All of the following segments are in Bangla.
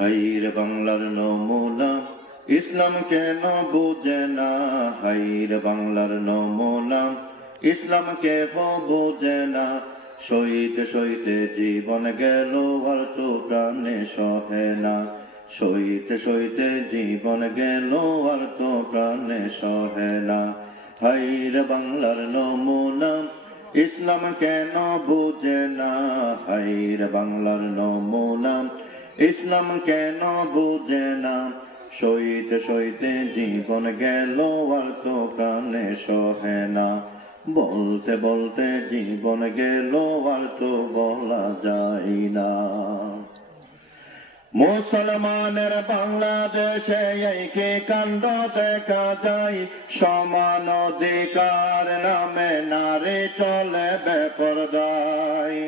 হাইর বাংলার নমুনা ইসলাম কেন বুঝে না, হাইর বাংলার নমুনা ইসলাম কেহ বুঝে না। সইতে সইতে জীবন গেল আর তো প্রাণে সহে না, সইতে সইতে জীবন গেল আর তো প্রাণে সহে না। হাইর বাংলার নমুনা ইসলাম কেন বুঝে না, হাইর বাংলার নমুনা ইসলাম কেন বুঝে না। সইতে সইতে জীবন গেল আর তো প্রাণে সহে না, বলতে বলতে জীবন গেল আর তো বলা যায় না। মুসলমানের বাংলাদেশে এই কি কাণ্ড দেখা যায়, সমান অধিকার নামে নারী চলে বেপরদায়।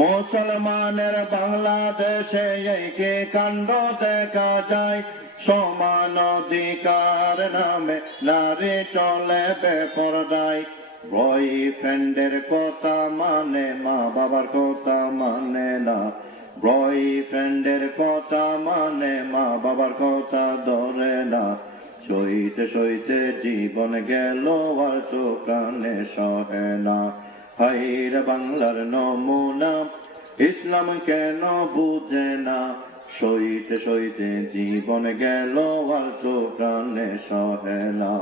মুসলমানের বাংলাদেশে এই কি কাণ্ড দেখা যায়, সমান অধিকার নামে নারী চলে বেপরদায়। বয়ফ্রেন্ডের কথা মানে, মা বাবার কথা মানে না, বয়ফ্রেন্ডের কথা মানে, মা বাবার কথা ধরে না। সইতে সইতে জীবন গেল আর তো প্রাণে সহে না। হাইর বাংলার নমুনা ইসলাম কেন বুঝে না, সইতে সইতে জীবন গেল আর তো প্রাণে সহে না।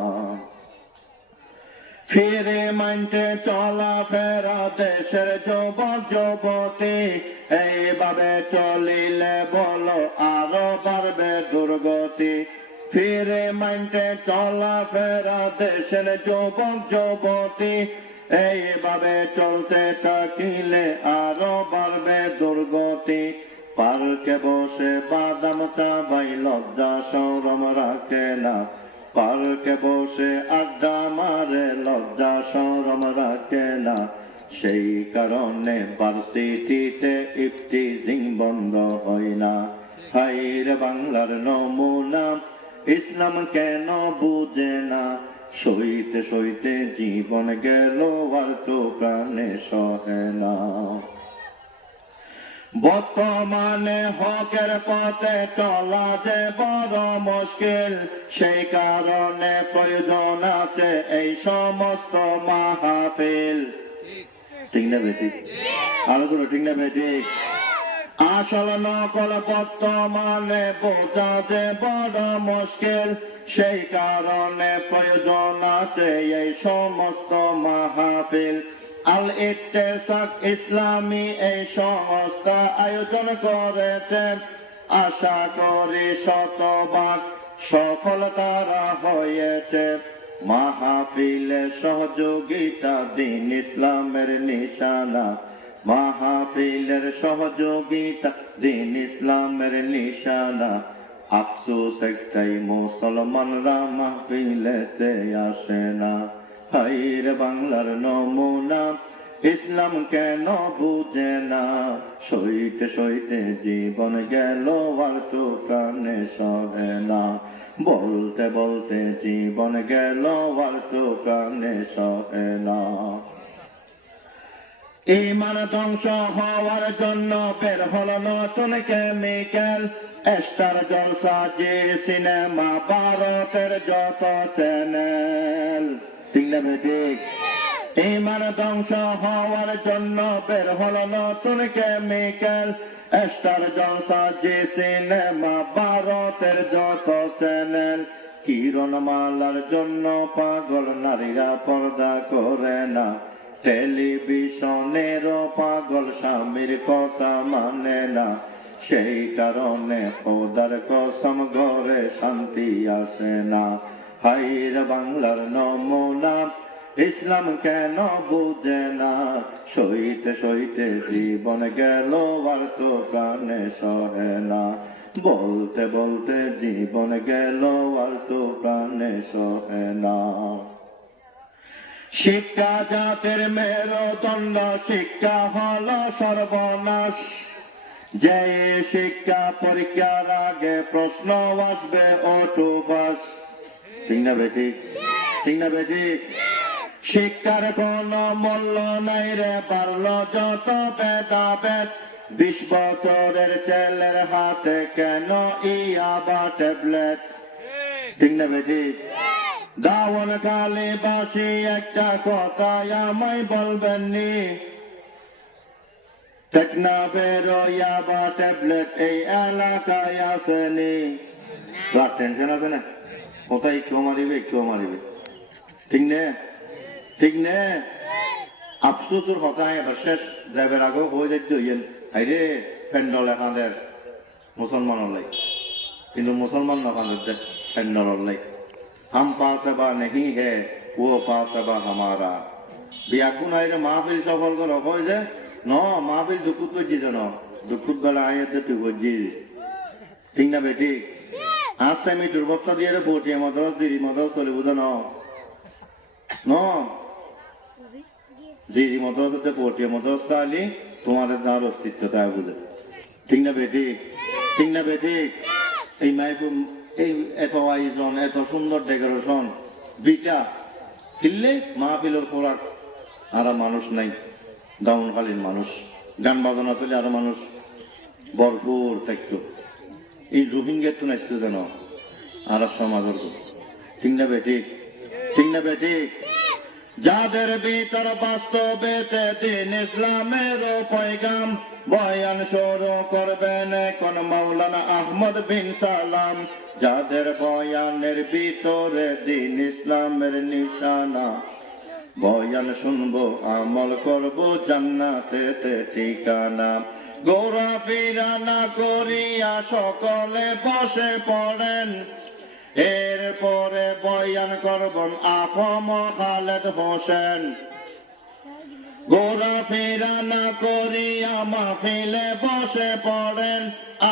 ফিরে মানতে চলা ফেরা দেশের যুবক যুবতী, এইভাবে চলিলে বলো আরো বাড়বে দুর্গতি। ফিরে মানতে চলা ফেরা দেশের যুবক যুবতী, এইভাবে চলতে থাকিলে আরো বাড়বে দুর্গতি। পার্কে বসে বাদাম চাবাই লজ্জা শরম রাখে না, পার্কে বসে আড্ডা মারে লজ্জা শরম রাখে না। সেই কারণে ভার্সিটিতে ইফটিজিং বন্ধ হয় না। হাইর বাংলার নমুনা ইসলাম কেন বুঝে না, সইতে সইতে জীবন গেল আর তো প্রাণে সহে না। বর্তমানে হকের পথে চলা যে বড় মুশকিল, সেই কারণে প্রয়োজন আছে এই সমস্ত মাহফিল। ঠিক না বেটি? আরো ধরো ঠিক না বেটি? আসল নকল বর্তমানে বোঝা যে বড় মুশকিল, সেই কারণে প্রয়োজন আছে এই সমস্ত মাহফিল। আল ইত্তেসাক ইসলামী এই সংস্থা আয়োজন করেছে, আশা করি শতভাগ সফল তারা হয়েছে। মাহফিলে সহযোগিতা দিন ইসলামের নিশানা, মাহফিলের সহযোগিতা দিন ইসলামের নিশানা। আফসোস একটাই মুসলমানরা মাহফিলেতে আসে না। হাইর বাংলার নমুনা ইসলাম কেন বুঝে না, সইতে সইতে জীবন গেল আর তো প্রাণে সহে না। বলতে বলতে জীবন গেল আর তো প্রাণে সহে না। ঈমান ধ্বংস হওয়ার জন্য বের হলো নতুন কেমিক্যাল, স্টার জলসা জি সিনেমা ভারতের যত চ্যানেল। ঠিক না বেঠিক? ঈমান ধ্বংস হওয়ার জন্য বের হলো নতুন কেমিক্যাল, স্টার জলসা জি সিনেমা ভারতের যত চ্যানেল। কিরণমালার জন্য পাগল নারীরা পর্দা করে না, টেলিভিশনেরও পাগল স্বামীর কথা মানে না। সেই কারণে খোদার কসম ঘরে শান্তি আসে না। হাইর বাংলার নমুনা ইসলাম কেন বুঝে না, সইতে সইতে জীবন গেল আর তো প্রাণে সহে না। বলতে বলতে জীবন গেল আর তো প্রাণে সহে না। শিক্ষা জাতের মেরুদণ্ড, শিক্ষা হলো সর্বনাশ। যে শিক্ষা পরীক্ষার আগে প্রশ্ন আসবে অটোপাস। ঠিক না বেটি? ঠিক না বেটি? শিক্ষার কোন মূল্য নাই রে, পারল যত ভেদাভেদ। 20 বছরের ছেলের হাতে কেন ইয়াবা ট্যাবলেট? ঠিক না বেটি? দাওয়ান কালে বাসি একটা কথা আমায় বলবেন নি? টেকনাফের ইয়াবা ট্যাবলেট এই এলাকায় আসেনি? রাত টেনশন আছে না? কোথায় কেউ মারিবে কেউ মারিবে, ঠিক নে? ঠিক নে? আফসোসের কথা এবার শেষ যাবার আগেও হয়ে যাইতে হইয়েন হাইরে ফেন্ডল এখানের মুসলমান লাই, কিন্তু মুসলমান না খানের ফেন্ডল লাই। हम पास बा नहीं है वो पास बा हमारा। বিয়াকুন আইরে মাহফিল সফল করো কই যে ন মাহফিল দুকুত করছি যেন দুকুত বেলা আইতে তুই করছি, ঠিক না বেটি? আজ আমি তোর বস্তা দিয়ে বটিয়া মতো জিরি মতো চলে বুঝো ন জিরি মতো বটিয়া মতো আলি তোমার তার অস্তিত্ব তাই বুঝে, ঠিক না বেটি? ঠিক না বেটি? এই মাইকুম এই এত আয়োজন এত সুন্দর ডেকোরেশন বিটা কিনলে মাহফিলের খোরাক আর মানুষ নাই, দাউনকালীন মানুষ গান বাজনা তুলে আরো মানুষ ভরপুর থাকতো। এই রোহিঙ্গার তো নাচতো যেন আর সমাজের, ঠিক না বেটি? ঠিক না বেটি? যাদের ভিতর বাস্তবেতে দিন ইসলামের পয়গাম বয়ান শুরু করবেন এখন মাওলানা আহমদ বিন সালাম। যাদের বয়ানের ভিতরে দিন ইসলামের নিশানা বয়ান শুনবো আমল করবো জান্নাতেতে ঠিকানা। গোরা ফিরা না করিয়া সকলে বসে পড়েন, এরপরে বয়ান করবেন আফম খালেদ হোসেন। গোরা ফিরা না করিয়া মাহফিলে বসে পড়েন,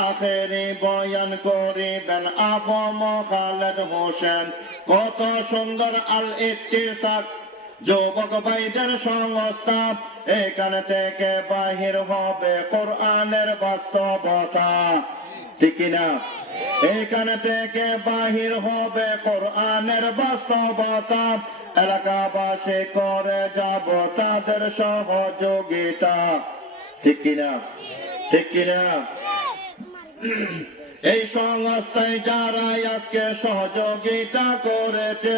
আখেরি বয়ান করিবেন আফম খালেদ হোসেন। কত সুন্দর আল ইত্তিসাক যুবক ভাইদের সংস্থা, এখান থেকে বাহির হবে কোরআনের বাস্তবতা, ঠিক না? এখান থেকে বাহির হবে কোরআনের বাস্তবতা, এলাকাবাসী করে যাব তাদের সহযোগিতা, ঠিক কিনা? ঠিক কিনা? এই সংস্থায় যারা আজকে সহযোগিতা করেছে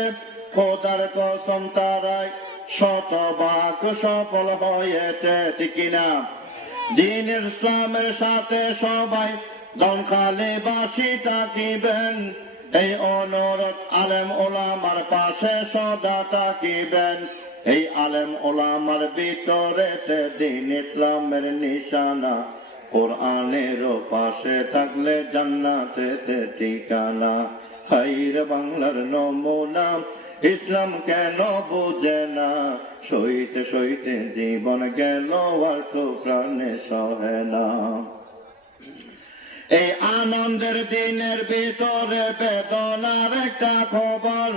খোদার কসম তারাই শতভাগ সফল হয়েছে, ঠিক কিনা? দিন ইসলামের সাথে সবাই দনখালে বাসি থাকিবেন, এই অনুরোধ আলেম ওলামার পাশে সদা থাকিবেন। এই আলেম ওলামার ভিতরেতে দিন ইসলামের নিশানা, কোরআনের পাশে থাকলে জান্নাতেতে ঠিকানা। হাইরে বাংলার নমুনা ইসলাম কেন বুঝে না, সইতে সইতে জীবন গেল আর তো প্রাণে সহে না। এই আনন্দের দিনের ভিতরে বেদনার একটা খবর,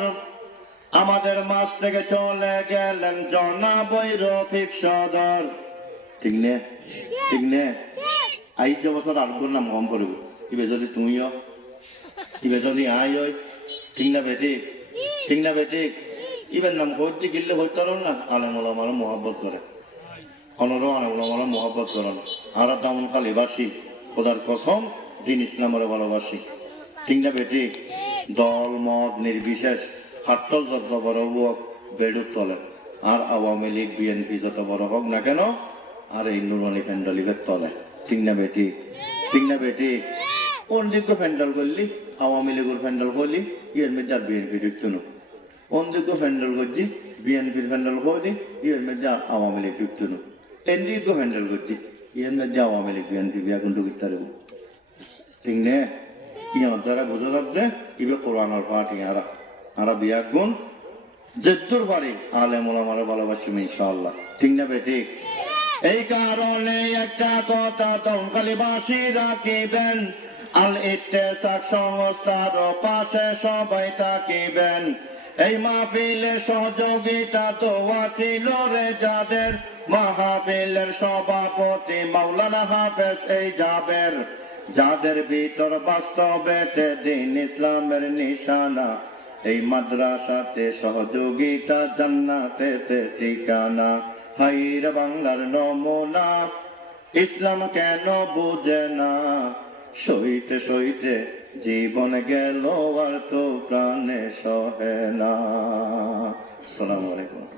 আমাদের মাছ থেকে চলে গেলেন জনাব রফিক সদর, ঠিক নে? ঠিক নে? আইজ বছর আলগুর নাম কম করব, ইবে যদি তুমিও ইবে যদি আই হয়, ঠিক না বেটি? ঠিক না বেটি? ইবের নাম করতে গিললে হইতে না আলেম ওলামার মহব্বত করে, অনরও আলেম ওলামার মহব্বত করেন। আর দামন খালি বাসি খোদার কসম দিন ইসলামের ভালোবাসি, ঠিক না বেটি? দল মত নির্বিশেষ হাট্টল যত বড় হোক বেড়ুর তলে, আর আওয়ামী লীগ বিএনপি যত বড় হোক না কেন আর এই নুরানি প্যান্ডালিকের তলে, ঠিক না বেটি? ঠিক না বেটি? কোন দিকে প্যান্ডাল করলি আওয়ামী লীগের প্যান্ডাল করলি ইয়ের মধ্যে আর বিএনপি ঢুকতো না, কোন দিকে প্যান্ডাল করছি বিএনপির প্যান্ডাল করলি ইয়ের মধ্যে আর আওয়ামী লীগ ঢুকতো না, এর দিকে প্যান্ডাল করছি ইয়ের মধ্যে আওয়ামী লীগ বিএনপি এখন ঢুকতে পারব, ঠিক নে? ইয়ার দ্বারা বুঝা যাচ্ছে ইবে কোরআনের পার্টি আরা বিয়া গুণ যেদুর পারি আলেম ওলামার ভালোবাসি ইনশাআল্লাহ, ঠিক না বেটি? এই কারণে একটা কথা দমকালীবাসী রাখিবেন, আল ইত্তেসাক সংস্থার পাশে সবাই থাকিবেন। এই মাহফিলে সহযোগিতা দোয়া ছিল রে যাদের, মাহফিলের সভাপতি মাওলানা হাফেজ এই জাবের। যাদের ভিতর বাস্তবেতে দিন ইসলামের নিশানা, এই মাদ্রাসাতে সহযোগিতা জান্নাতেতে ঠিকানা। হাইরে বাংলার নমুনা ইসলাম কেন বোঝে না, সইতে সইতে জীবন গেল আর তো প্রাণে সহে না। আসসালামু আলাইকুম।